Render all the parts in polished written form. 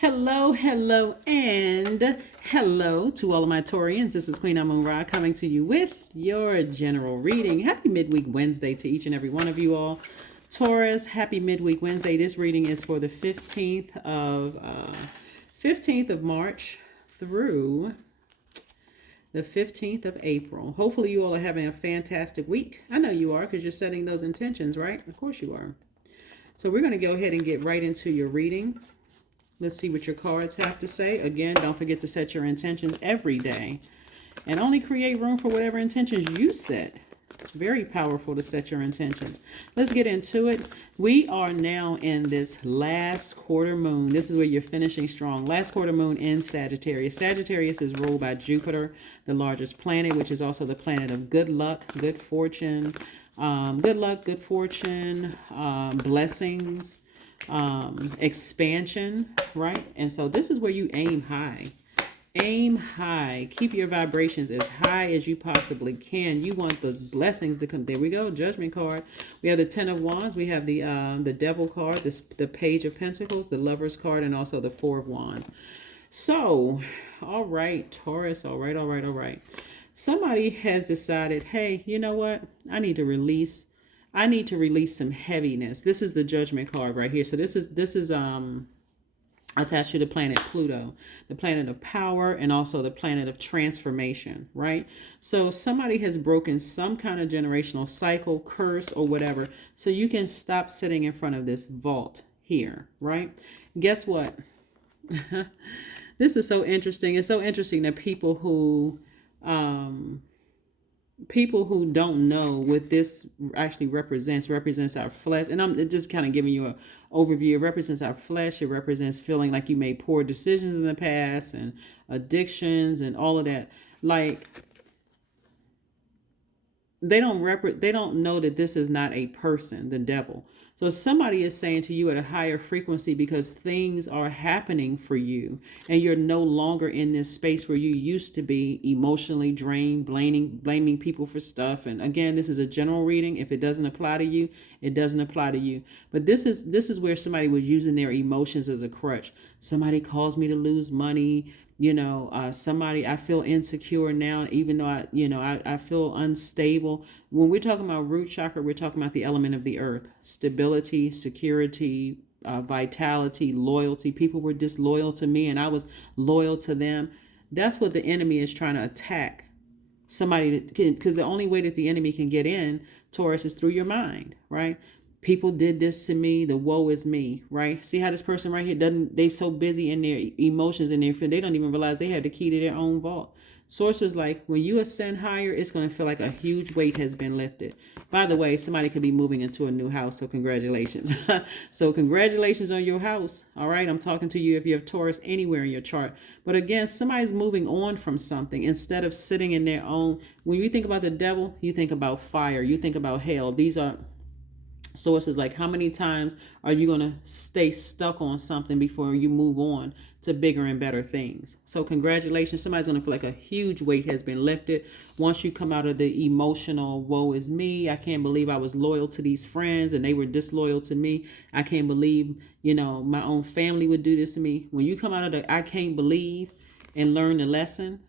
Hello, hello, and hello to all of my Taurians. This is Queen Amun Ra coming to you with your general reading. Happy midweek Wednesday to each and every one of you all. Taurus, happy midweek Wednesday. This reading is for the 15th of March through the 15th of April. Hopefully you all are having a fantastic week. I know you are because you're setting those intentions, right? Of course you are. So we're going to go ahead and get right into your reading. Let's see what your cards have to say. Again, don't forget to set your intentions every day and only create room for whatever intentions you set. It's very powerful to set your intentions. Let's get into it. We are now in this last quarter moon. This is where you're finishing strong. Last quarter moon in Sagittarius. Sagittarius is ruled by Jupiter, the largest planet, which is also the planet of good luck, good fortune, blessings, expansion, right? And so this is where you aim high. Aim high. Keep your vibrations as high as you possibly can. You want the blessings to come. There we go. Judgment card. We have the Ten of Wands. We have the Devil card, the Page of Pentacles, the Lovers card, and also the Four of Wands. So, all right, Taurus. All right. Somebody has decided, hey, you know what? I need to release some heaviness. This is the Judgment card right here. So this is attached to the planet Pluto, the planet of power, and also the planet of transformation, right? So somebody has broken some kind of generational cycle, curse, or whatever, so you can stop sitting in front of this vault here, right? Guess what? This is so interesting. It's so interesting that people who don't know what this actually represents our flesh. And I'm just kind of giving you an overview. It represents our flesh. It represents feeling like you made poor decisions in the past and addictions and all of that. Like, they don't know that this is not a person, the devil. So somebody is saying to you at a higher frequency, because things are happening for you and you're no longer in this space where you used to be, emotionally drained, blaming people for stuff. And again, this is a general reading. If it doesn't apply to you, it doesn't apply to you. But this is where somebody was using their emotions as a crutch. Somebody caused me to lose money. Somebody, I feel insecure now, even though I feel unstable. When we're talking about root chakra, we're talking about the element of the earth, stability, security, vitality, loyalty. People were disloyal to me and I was loyal to them. That's what the enemy is trying to attack somebody, because the only way that the enemy can get in, Taurus, is through your mind, right? People did this to me, the woe is me, right? See how this person right here they so busy in their emotions and they don't even realize they had the key to their own vault. Source was like, when you ascend higher, it's going to feel like a huge weight has been lifted. By the way, somebody could be moving into a new house, so congratulations. So congratulations on your house, all right? I'm talking to you if you have Taurus anywhere in your chart. But again, somebody's moving on from something instead of sitting in their own. When you think about the devil, you think about fire, you think about hell. These are sources like, how many times are you going to stay stuck on something before you move on to bigger and better things? So congratulations. Somebody's going to feel like a huge weight has been lifted once you come out of the emotional woe is me. I can't believe I was loyal to these friends and they were disloyal to me. I can't believe, my own family would do this to me. When you come out of the I can't believe and learn the lesson,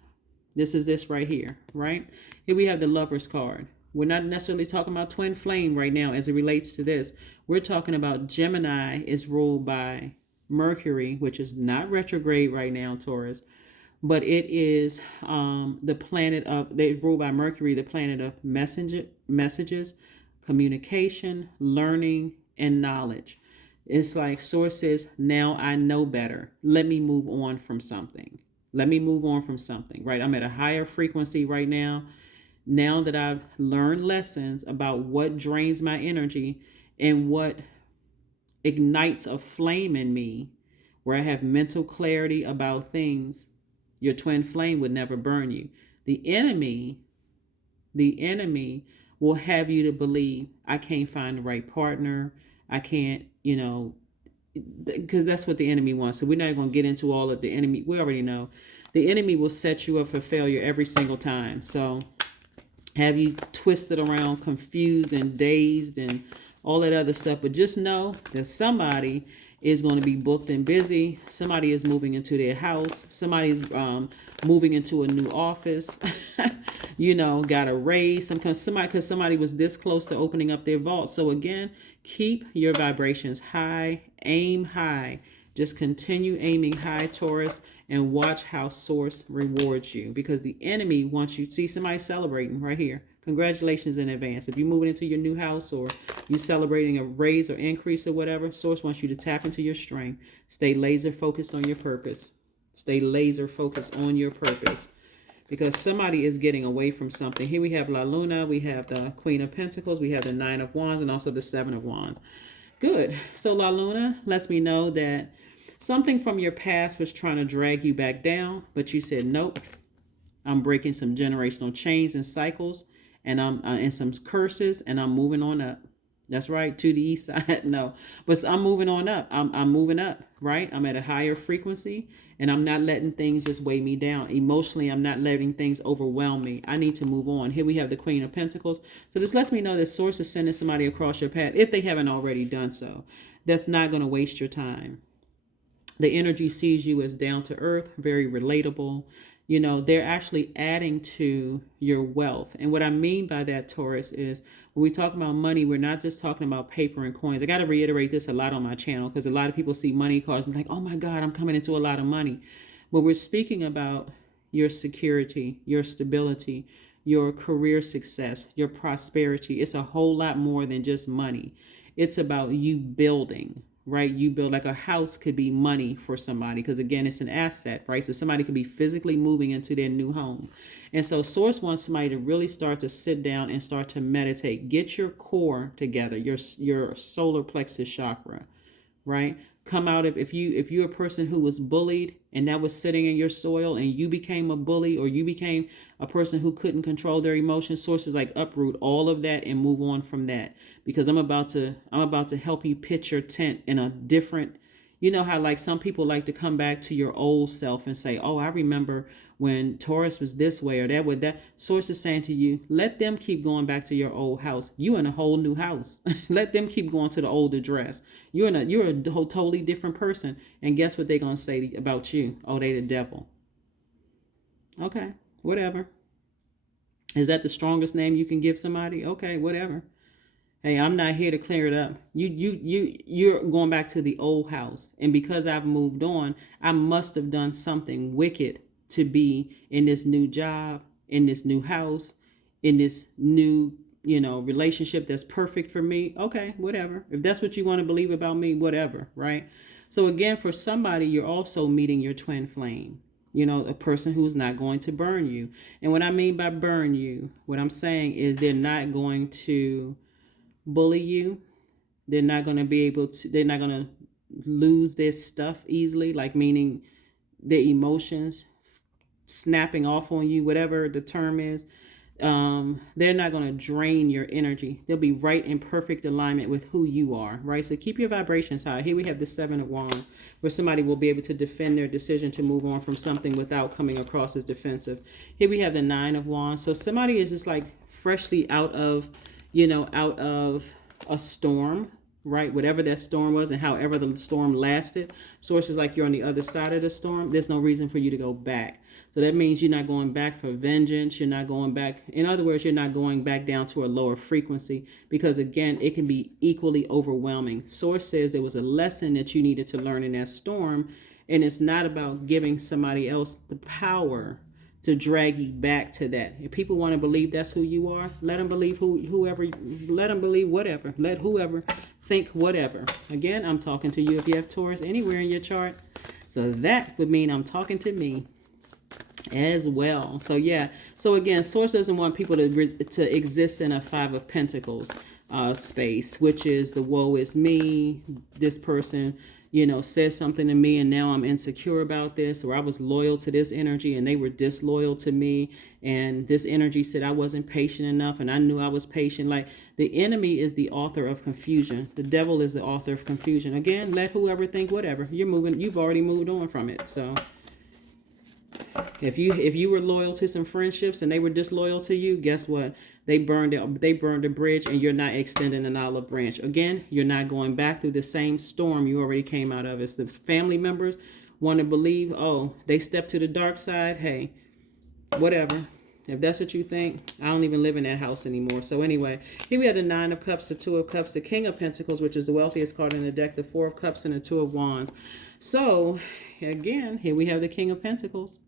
this is this right here, right? Here we have the Lovers card. We're not necessarily talking about twin flame right now as it relates to this. We're talking about Gemini is ruled by Mercury, which is not retrograde right now, Taurus, but it is the planet of, they're ruled by Mercury, the planet of messages, communication, learning, and knowledge. It's like sources, now I know better. Let me move on from something. Right? I'm at a higher frequency right now. Now that I've learned lessons about what drains my energy and what ignites a flame in me, where I have mental clarity about things, your twin flame would never burn you. The enemy will have you to believe, I can't find the right partner. I can't, because that's what the enemy wants. So we're not going to get into all of the enemy. We already know the enemy will set you up for failure every single time. So have you twisted around, confused and dazed and all that other stuff. But just know that somebody is going to be booked and busy. Somebody is moving into their house. Somebody's moving into a new office. You know, got a raise. Because somebody was this close to opening up their vault. So again, keep your vibrations high. Aim high. Just continue aiming high, Taurus, and watch how Source rewards you. Because the enemy wants you to see somebody celebrating right here. Congratulations in advance. If you're moving into your new house or you're celebrating a raise or increase or whatever, Source wants you to tap into your strength. Stay laser focused on your purpose. Stay laser focused on your purpose. Because somebody is getting away from something. Here we have La Luna. We have the Queen of Pentacles. We have the Nine of Wands and also the Seven of Wands. Good. So La Luna lets me know that something from your past was trying to drag you back down, but you said, nope, I'm breaking some generational chains and cycles, and I'm and some curses, and I'm moving on up. That's right, to the east side. No, but I'm moving on up. I'm moving up, right? I'm at a higher frequency, and I'm not letting things just weigh me down. Emotionally, I'm not letting things overwhelm me. I need to move on. Here we have the Queen of Pentacles. So this lets me know that Source is sending somebody across your path, if they haven't already done so. That's not going to waste your time. The energy sees you as down to earth, very relatable. You know, they're actually adding to your wealth. And what I mean by that, Taurus, is when we talk about money, we're not just talking about paper and coins. I got to reiterate this a lot on my channel because a lot of people see money cards and think, oh my God, I'm coming into a lot of money. But we're speaking about your security, your stability, your career success, your prosperity. It's a whole lot more than just money. It's about you building. Right? You build, like a house could be money for somebody because, again, it's an asset, right? So somebody could be physically moving into their new home. And so Source wants somebody to really start to sit down and start to meditate. Get your core together, your solar plexus chakra, right? Come out of, if you're a person who was bullied and that was sitting in your soil and you became a bully or you became a person who couldn't control their emotions, Source is like uproot all of that and move on from that. Because I'm about to help you pitch your tent in a different, you know how like some people like to come back to your old self and say, oh, I remember when Taurus was this way or that way. That Source is saying to you, let them keep going back to your old house. You in a whole new house. Let them keep going to the old address. You're a whole totally different person. And guess what they're gonna say about you? Oh, they the devil. Okay, whatever. Is that the strongest name you can give somebody? Okay, whatever. Hey, I'm not here to clear it up. You're going back to the old house. And because I've moved on, I must have done something wicked to be in this new job, in this new house, in this new, relationship that's perfect for me. Okay, whatever. If that's what you want to believe about me, whatever, right? So again, for somebody, you're also meeting your twin flame. A person who is not going to burn you. And what I mean by burn you, what I'm saying is they're not going to bully you. They're not going to lose their stuff easily, like meaning their emotions snapping off on you, whatever the term is. They're not going to drain your energy. They'll be right in perfect alignment with who you are, right? So keep your vibrations high. Here we have the Seven of Wands, where somebody will be able to defend their decision to move on from something without coming across as defensive. Here we have the Nine of Wands. So somebody is just like freshly out of a storm, right? Whatever that storm was and however the storm lasted. Source is like you're on the other side of the storm. There's no reason for you to go back. So that means you're not going back for vengeance. You're not going back. In other words, you're not going back down to a lower frequency because, again, it can be equally overwhelming. Source says there was a lesson that you needed to learn in that storm, and it's not about giving somebody else the power to drag you back to that. If people want to believe that's who you are, let them believe whoever, let them believe whatever. Let whoever think whatever. Again, I'm talking to you if you have Taurus anywhere in your chart. So that would mean I'm talking to me as well. So yeah. So again, Source doesn't want people to exist in a Five of Pentacles space, which is the woe is me. This person, says something to me and now I'm insecure about this, or I was loyal to this energy and they were disloyal to me. And this energy said I wasn't patient enough and I knew I was patient. Like the enemy is the author of confusion. The devil is the author of confusion. Again, let whoever think whatever. You've already moved on from it. So If you were loyal to some friendships and they were disloyal to you, guess what? They burned a bridge, and you're not extending an olive branch. Again, you're not going back through the same storm you already came out of. It's the family members want to believe, oh, they stepped to the dark side. Hey, whatever. If that's what you think, I don't even live in that house anymore. So anyway, here we have the Nine of Cups, the Two of Cups, the King of Pentacles, which is the wealthiest card in the deck, the Four of Cups, and the Two of Wands. So again, here we have the King of Pentacles.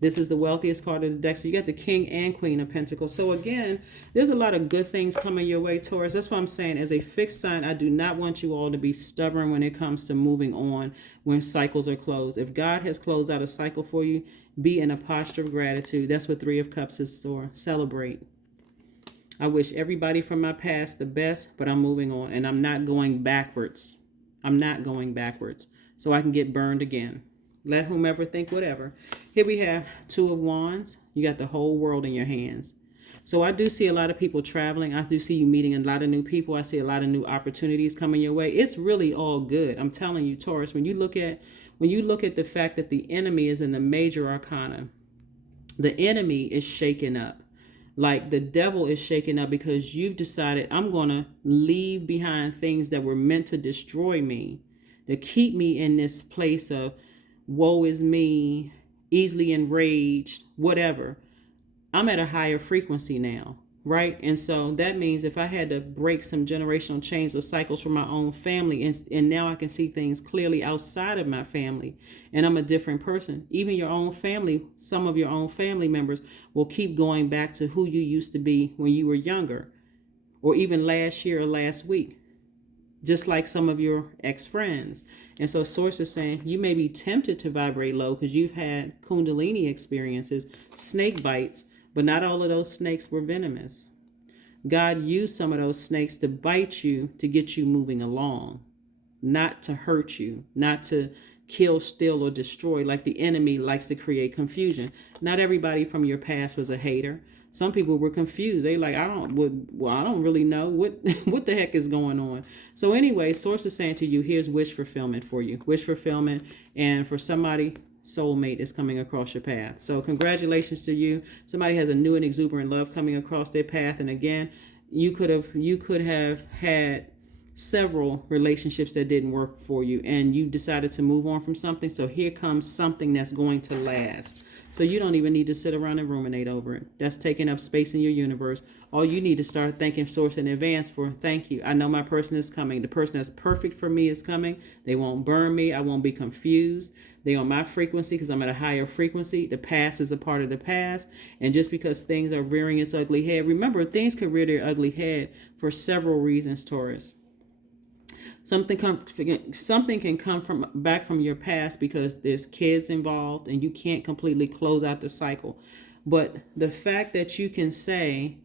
This is the wealthiest card of the deck. So you got the King and Queen of Pentacles. So again, there's a lot of good things coming your way, Taurus. That's what I'm saying. As a fixed sign, I do not want you all to be stubborn when it comes to moving on when cycles are closed. If God has closed out a cycle for you, be in a posture of gratitude. That's what Three of Cups is for. Celebrate. I wish everybody from my past the best, but I'm moving on, and I'm not going backwards. I'm not going backwards so I can get burned again. Let whomever think whatever. Here we have Two of Wands. You got the whole world in your hands. So I do see a lot of people traveling. I do see you meeting a lot of new people. I see a lot of new opportunities coming your way. It's really all good. I'm telling you, Taurus, when you look at the fact that the enemy is in the major arcana, the enemy is shaken up. Like the devil is shaken up because you've decided, I'm going to leave behind things that were meant to destroy me, to keep me in this place of woe is me, easily enraged, whatever. I'm at a higher frequency now, right? And so that means if I had to break some generational chains or cycles from my own family, and now I can see things clearly outside of my family, and I'm a different person. Even your own family, some of your own family members will keep going back to who you used to be when you were younger, or even last year or last week, just like some of your ex-friends. And so Source is saying you may be tempted to vibrate low because you've had Kundalini experiences, snake bites, but not all of those snakes were venomous. God used some of those snakes to bite you to get you moving along, not to hurt you, not to kill, steal, or destroy like the enemy likes to create confusion. Not everybody from your past was a hater. Some people were confused. They like, I don't really know what the heck is going on. So anyway, Source is saying to you, here's wish fulfillment for you. Wish fulfillment. And for somebody, soulmate is coming across your path. So congratulations to you. Somebody has a new and exuberant love coming across their path. And again, you could have had several relationships that didn't work for you, and you decided to move on from something. So here comes something that's going to last. So you don't even need to sit around and ruminate over it. That's taking up space in your universe. All you need to start thanking Source in advance for, thank you. I know my person is coming. The person that's perfect for me is coming. They won't burn me. I won't be confused. They on my frequency because I'm at a higher frequency. The past is a part of the past. And just because things are rearing its ugly head, remember, things can rear their ugly head for several reasons, Taurus. Something can come back from your past because there's kids involved and you can't completely close out the cycle. But the fact that you can say,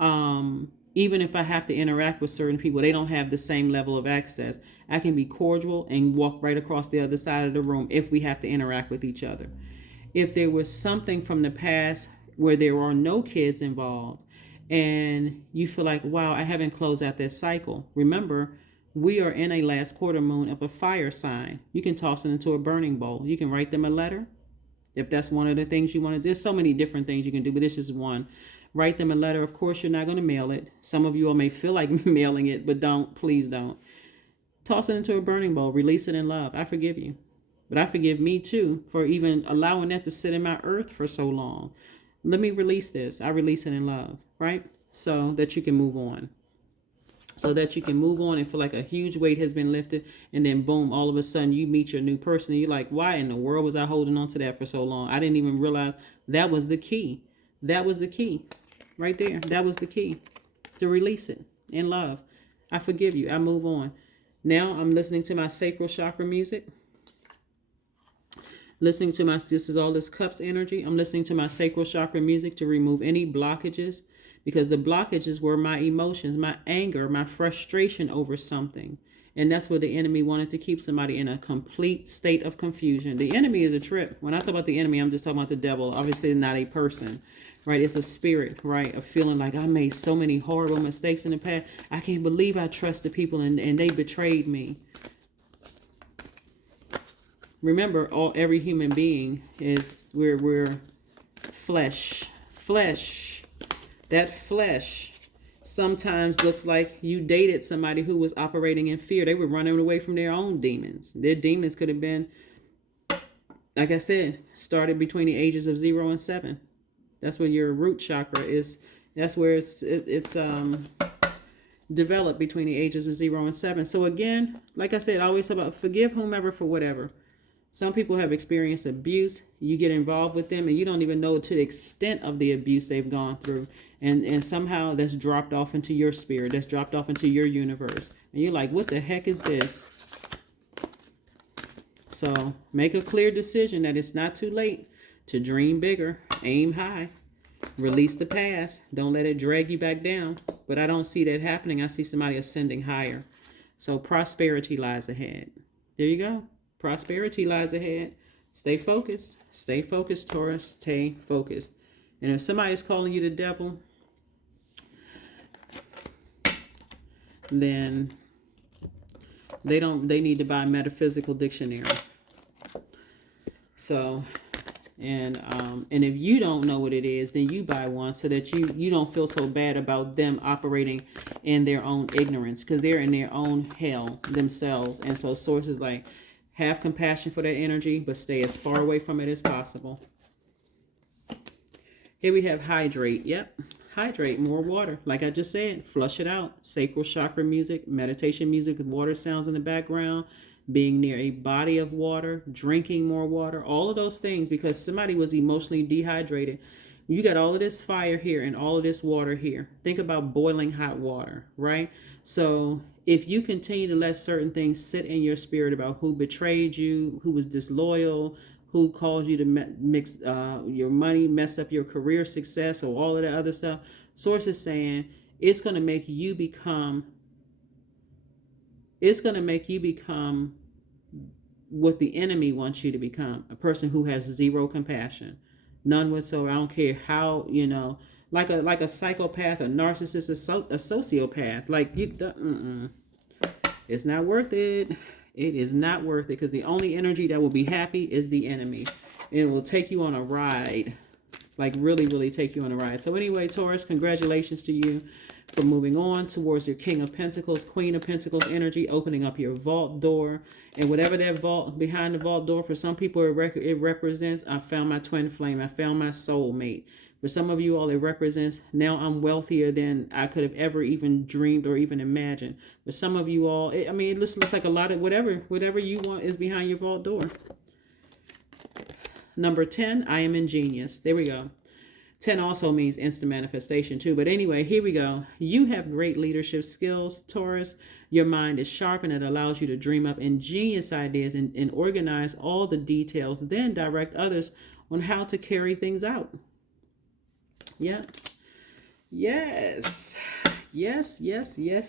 even if I have to interact with certain people, they don't have the same level of access. I can be cordial and walk right across the other side of the room if we have to interact with each other. If there was something from the past where there are no kids involved, and you feel like, wow, I haven't closed out that cycle. Remember, we are in a last quarter moon of a fire sign. You can toss it into a burning bowl. You can write them a letter. If that's one of the things you want to do. There's so many different things you can do, but this is one. Write them a letter. Of course, you're not going to mail it. Some of you all may feel like mailing it, but don't. Please don't. Toss it into a burning bowl. Release it in love. I forgive you. But I forgive me, too, for even allowing that to sit in my earth for so long. Let me release this. I release it in love, right? So that you can move on. So that you can move on and feel like a huge weight has been lifted. And then boom, all of a sudden you meet your new person. And you're like, why in the world was I holding on to that for so long? I didn't even realize that was the key. That was the key right there. That was the key to release it in love. I forgive you. I move on. Now I'm listening to my sacral chakra music. This is all this cups energy. I'm listening to my sacral chakra music to remove any blockages, because the blockages were my emotions, my anger, my frustration over something. And that's where the enemy wanted to keep somebody in a complete state of confusion. The enemy is a trip. When I talk about the enemy, I'm just talking about the devil. Obviously not a person, right? It's a spirit, right? A feeling like I made so many horrible mistakes in the past. I can't believe I trusted people and they betrayed me. Remember, every human being is we're flesh. That flesh sometimes looks like you dated somebody who was operating in fear. They were running away from their own demons. Their demons could have been, like I said, started between the ages of 0 and 7. That's where your root chakra is. That's where it's developed between the ages of 0 and 7. So again, like I said, I always talk about forgive whomever for whatever. Some people have experienced abuse. You get involved with them and you don't even know to the extent of the abuse they've gone through. And somehow that's dropped off into your spirit. That's dropped off into your universe. And you're like, what the heck is this? So make a clear decision that it's not too late to dream bigger, aim high, release the past. Don't let it drag you back down. But I don't see that happening. I see somebody ascending higher. So prosperity lies ahead. There you go. Prosperity lies ahead. Stay focused. Stay focused, Taurus. Stay focused. And if somebody is calling you the devil, then they need to buy a metaphysical dictionary. So, and if you don't know what it is, then you buy one so that you don't feel so bad about them operating in their own ignorance, because they're in their own hell themselves. And so sources like, have compassion for that energy, but stay as far away from it as possible. Here we have hydrate. Yep. Hydrate, more water. Like I just said, flush it out. Sacral chakra music, meditation music with water sounds in the background, being near a body of water, drinking more water, all of those things, because somebody was emotionally dehydrated. You got all of this fire here and all of this water here. Think about boiling hot water, right? So if you continue to let certain things sit in your spirit about who betrayed you, who was disloyal, who caused you to mix your money, mess up your career success, or all of that other stuff, Source is saying it's going to make you become what the enemy wants you to become, a person who has zero compassion, none whatsoever. I don't care how, like a psychopath, a narcissist, a sociopath. Like it's not worth it. It is not worth it, because the only energy that will be happy is the enemy. And it will take you on a ride, like really, really take you on a ride. So anyway, Taurus, congratulations to you for moving on towards your King of Pentacles, Queen of Pentacles energy, opening up your vault door. And whatever that vault, behind the vault door, for some people it represents, I found my twin flame, I found my soulmate. For some of you all, it represents, now I'm wealthier than I could have ever even dreamed or even imagined. For some of you all, it looks like a lot of whatever you want is behind your vault door. Number 10, I am ingenious. There we go. 10 also means instant manifestation too. But anyway, here we go. You have great leadership skills, Taurus. Your mind is sharp and it allows you to dream up ingenious ideas and organize all the details, then direct others on how to carry things out. Yeah. Yes,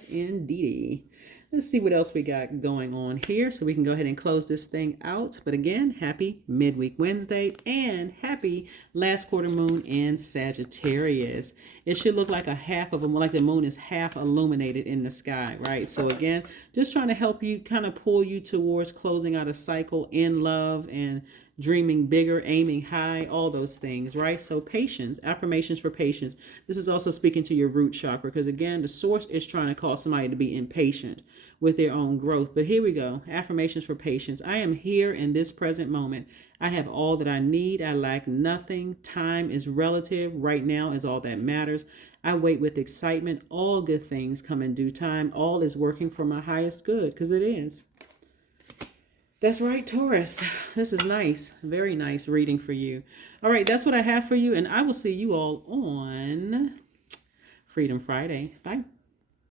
indeedy. Let's see what else we got going on here so we can go ahead and close this thing out. But again, happy midweek Wednesday and happy last quarter moon in Sagittarius. It should look like like the moon is half illuminated in the sky, right? So again, just trying to help you, kind of pull you towards closing out a cycle in love and dreaming bigger, aiming high, all those things, right? So patience, affirmations for patience. This is also speaking to your root chakra, because again, the source is trying to cause somebody to be impatient with their own growth. But here we go. Affirmations for patience. I am here in this present moment. I have all that I need. I lack nothing. Time is relative. Right now is all that matters. I wait with excitement. All good things come in due time. All is working for my highest good, because it is. That's right, Taurus. This is nice. Very nice reading for you. All right, that's what I have for you, and I will see you all on Freedom Friday. Bye.